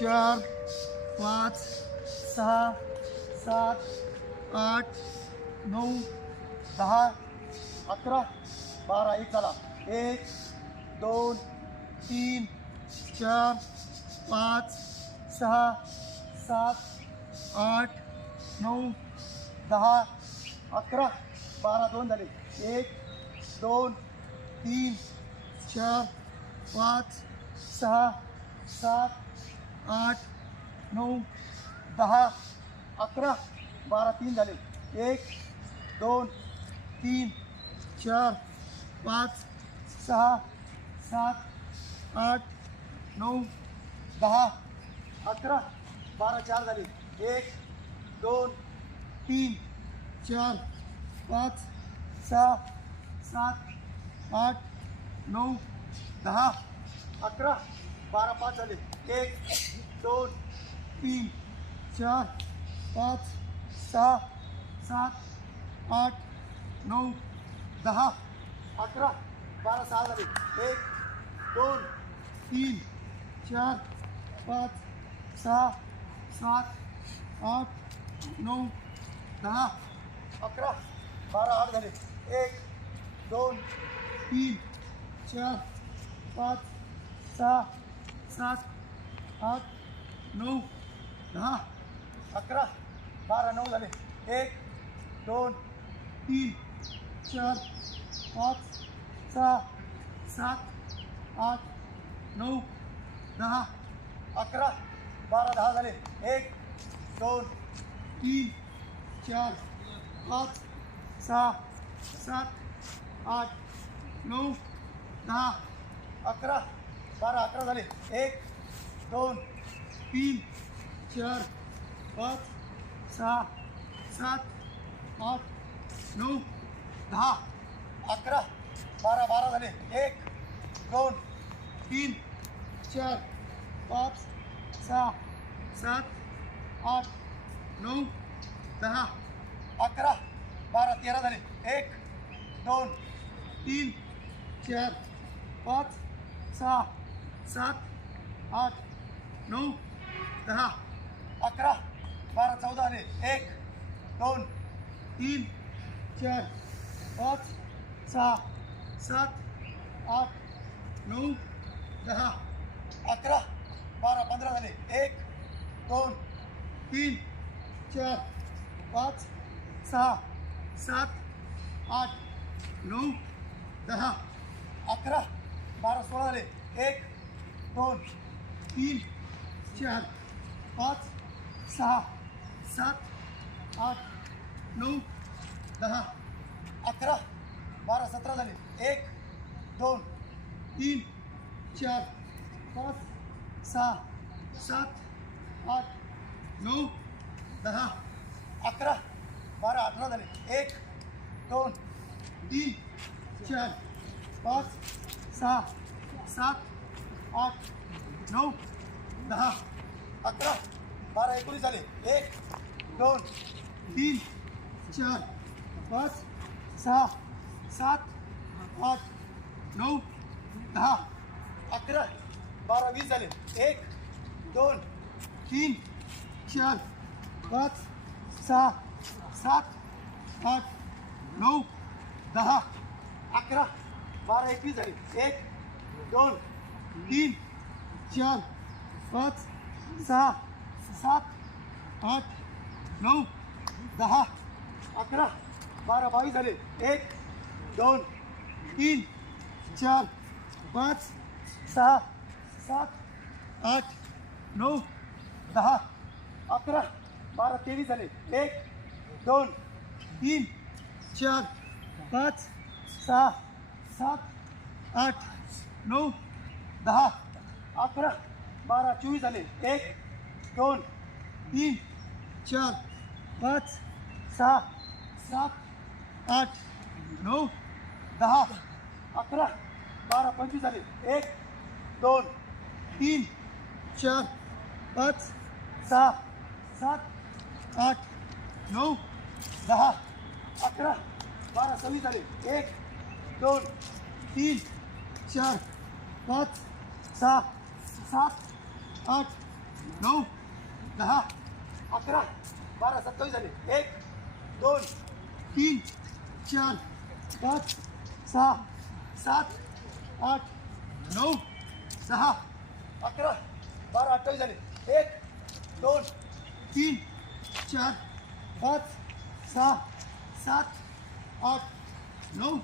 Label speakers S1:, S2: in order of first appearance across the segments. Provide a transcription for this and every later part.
S1: चार, पाच सहा सात, आठ नऊ दहा अकरा बारा एक झाला एक दोन तीन, चार, पाच सहा सात, आठ नऊ दहा अकरा बारा दोन झाले एक दोन तीन, चार, पाच सहा सात आठ नऊ दहा अकरा बारा तीन झाले. एक दोन तीन चार पाच सहा सात आठ नऊ दहा अकरा बारा चार झाले. एक दोन तीन चार पाच सहा सात आठ नऊ दहा अकरा बारा पाच झाले. एक, दो, तीन, चार, पाँच सहा सात, आठ नऊ दहा अकरा बारा सहा झाले एक दोन तीन, चार, पाच सहा सात, आठ नऊ दहा अकरा बारा आठ झाले एक दोन तीन, चार, पाच सहा सात आठ नऊ दहा अकरा बारा नऊ झाले. एक दोन तीन चार पाच सहा सात आठ नऊ दहा अकरा बारा दहा झाले. एक दोन तीन चार पाच सहा सात आठ नऊ दहा अकरा बारा अकरा झाले. एक दोन तीन, चार, पाच सहा सात, आठ नऊ दहा अकरा बारा बारा झाले एक दोन तीन, चार, पाच सहा सात, आठ नऊ दहा अकरा बारा तेरा झाले एक दोन तीन, चार, पाच सहा सात, आठ नऊ दहा अकरा बारा चौदा आले एक दोन तीन चार पाच सहा सात आठ नऊ दहा अकरा बारा पंधरा झाले. एक दोन तीन चार पाच सहा सात आठ नऊ दहा अकरा बारा सोळा झाले. एक दोन तीन चार पाच सहा सात, आठ नऊ दहा अकरा बारा सतरा झाले एक दोन तीन, चार, पाच सहा सात, आठ नऊ दहा अकरा बारा अठरा झाले एक दोन तीन, चार, पाच सहा सात, आठ नऊ दहा अकरा बारा एकोणीस झाले. एक दोन तीन चार पाच सहा सात आठ नऊ दहा अकरा बारा वीस झाले. एक दोन तीन चार पाच सहा सात आठ नऊ दहा अकरा बारा एकवीस झाले. एक दोन तीन चार पाच सहा सात आठ नऊ दहा अकरा बारा बावीस झाले. एक दोन तीन चार पाच सहा सात आठ नऊ दहा अकरा बारा तेवीस झाले. एक दोन तीन चार पाच सहा सात आठ नऊ दहा अकरा बारा चोवीस झाले. एक दोन तीन चार पाच सहा सात आठ नऊ दहा अकरा बारा पंचवीस झाले. एक दोन तीन चार पाच सहा सात आठ नऊ दहा अकरा बारा सव्वीस झाले. एक दोन तीन चार पाच सहा सात आठ नऊ दहा, अकरा, बारा, सत्तावीस एक, दोन, तीन, चार, पाच, सहा, सात, आठ, नऊ, दहा, अकरा, बारा, अठ्ठावीस झाले एक, दोन, तीन, चार, पाच, सहा, सात, आठ, नऊ,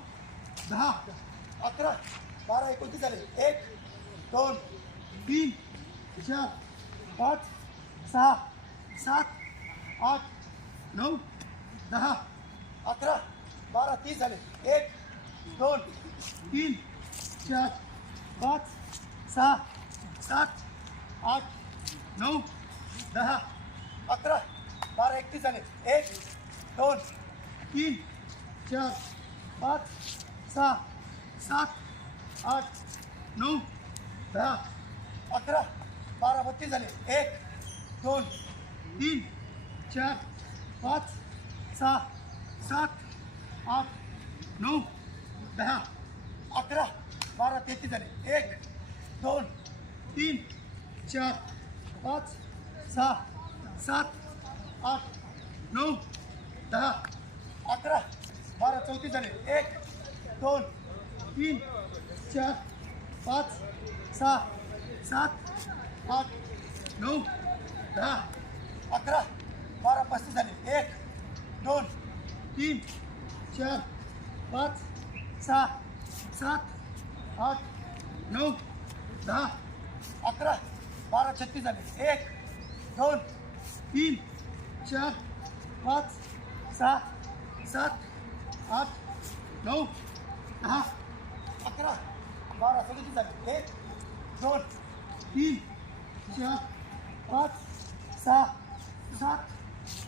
S1: दहा, अकरा, बारा, एकोणतीस एक, दोन, तीन चार पाच सहा सात, आठ नऊ दहा अकरा बारा तीस झाले. एक, दोन, तीन, चार, पाच सहा सात, आठ नऊ दहा अकरा बारा एकतीस एक, दोन, तीन, चार, पाच सहा सात, आठ नऊ दहा अकरा बारा बत्तीस झाले. एक दोन तीन चार पाच सहा सात आठ नऊ दहा अकरा बारा तेहतीस झाले. एक दोन तीन चार पाच सहा सात आठ नऊ दहा अकरा बारा चौतीस झाले. एक दोन तीन चार पाच सहा सात आठ नऊ दहा अकरा बारा पस्तीस झाले. एक दोन तीन चार पाच सहा सात आठ नऊ दहा अकरा बारा छत्तीस झाले. एक दोन तीन चार पाच सहा सात आठ नऊ दहा अकरा बारा सदतीस झाले. एक दोन तीन चार, पाच सहा सात,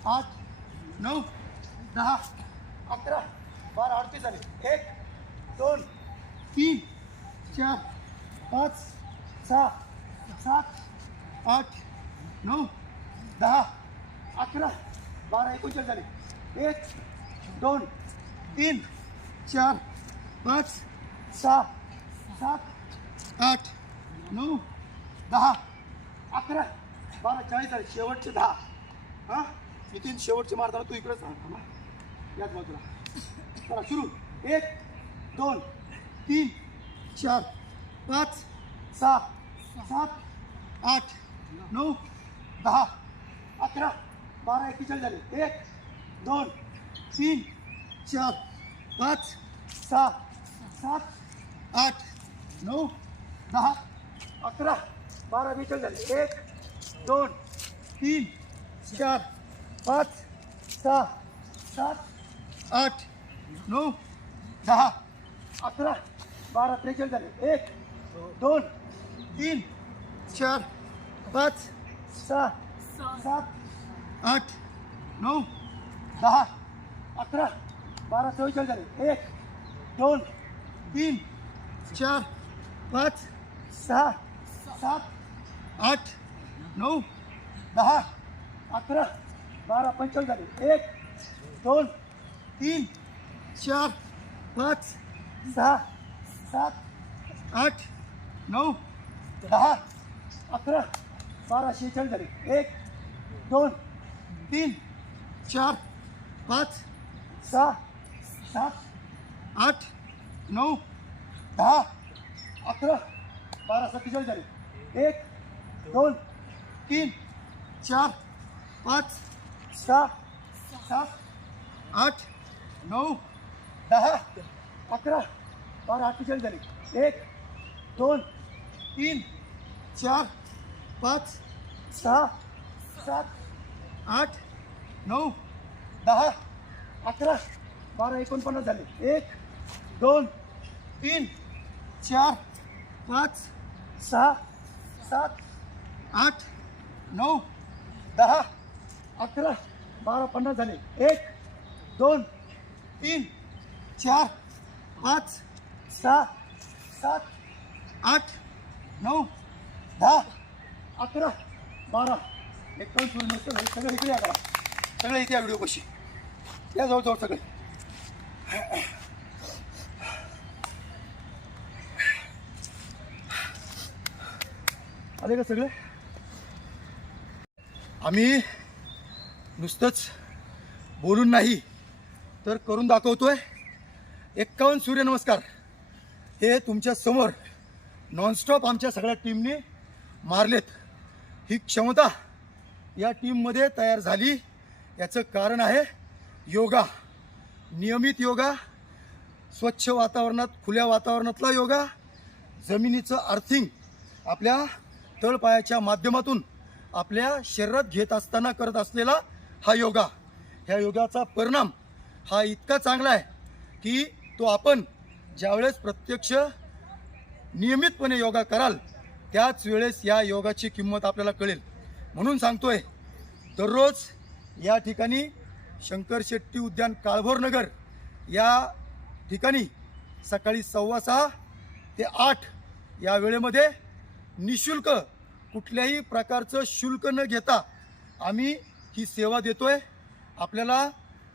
S1: आठ नऊ दहा अकरा बारा अडतीस झाले एक दोन तीन, चार, पाच सहा सात, आठ नऊ दहा अकरा बारा एकोणचाळीस झाले एक दोन तीन, चार, पाच सहा सात, आठ नऊ दहा अकरा बारा चाळीस झाले शेवटचे दहा. हां? नितीन शेवटचे मारताना तू इकडे सांग ना याच बाजूला. चला सुरू. एक दोन तीन चार पाच सहा सात आठ नऊ दहा अकरा बारा एकेचाळीस झाले. एक दोन तीन चार पाच सहा सात आठ नऊ दहा अकरा. बारा बेचाळीस झाले एक दोन तीन, चार, पाच सहा सात, आठ नऊ दहा अकरा बारा त्रेचाळीस झाले एक दोन तीन, चार, पाच सहा सात, आठ नऊ दहा अकरा बारा चव्वेचाळीस झाले एक दोन तीन, चार, पाच सहा सात आठ नऊ दहा अकरा बारा पंचेचाळीस झाले. एक दोन तीन चार पाच सहा सात आठ नऊ दहा अकरा बारा शेहेचाळीस झाले. एक दोन तीन चार पाच सहा सात आठ नऊ दहा अकरा बारा सत्तेचाळीस झाले. एक दोन तीन चार पाच सहा सात आठ नऊ दहा अकरा बारा अठ्ठेचाळीस झाले. एक दोन तीन चार पाच सहा सात आठ नऊ दहा अकरा बारा एकोणपन्नास झाले. एक दोन तीन चार पाच सहा सात आठ नऊ दहा अकरा बारा पन्नास झाले. एक दोन तीन चार पाच सहा सात आठ नऊ दहा अकरा बारा. एकावन्न सोळा मस्त सगळं इकडे या करा सगळे इथे या व्हिडिओ कशी या जवळजवळ सगळे. आले का सगळे? आम्ही नुसतंच बोलून नाही तर करून दाखवतोय. एक्कावन्न सूर्यनमस्कार हे तुमच्यासमोर नॉनस्टॉप आमच्या सगळ्या टीमने मारलेत. ही क्षमता या टीममध्ये तयार झाली. याचं कारण आहे योगा. नियमित योगा स्वच्छ वातावरणात खुल्या वातावरणातला योगा जमिनीचं अर्थिंग आपल्या तळपायाच्या माध्यमातून आपल्या शरीरात घेत असताना करत असलेला हा योगा. ह्या योगाचा परिणाम हा इतका चांगला आहे की तो आपण ज्यावेळेस प्रत्यक्ष नियमितपणे योगा कराल त्याच वेळेस या योगाची किंमत आपल्याला कळेल. म्हणून सांगतोय दररोज या ठिकाणी शंकर शेट्टी उद्यान काळभोर नगर या ठिकाणी सकाळी सव्वा सहा ते आठ या वेळेमध्ये निशुल्क कुठल्याही प्रकारचं शुल्क न घेता आम्ही ही सेवा देतो आहे आपल्याला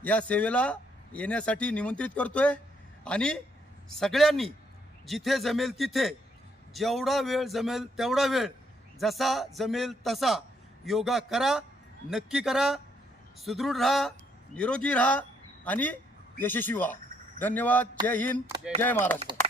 S1: या सेवेला येण्यासाठी निमंत्रित करतो आहे आणि सगळ्यांनी जिथे जमेल तिथे जेवढा वेळ जमेल तेवढा वेळ जसा जमेल तसा योगा करा नक्की करा सुदृढ राहा निरोगी राहा आणि यशस्वी व्हा. धन्यवाद. जय हिंद. जय महाराष्ट्र.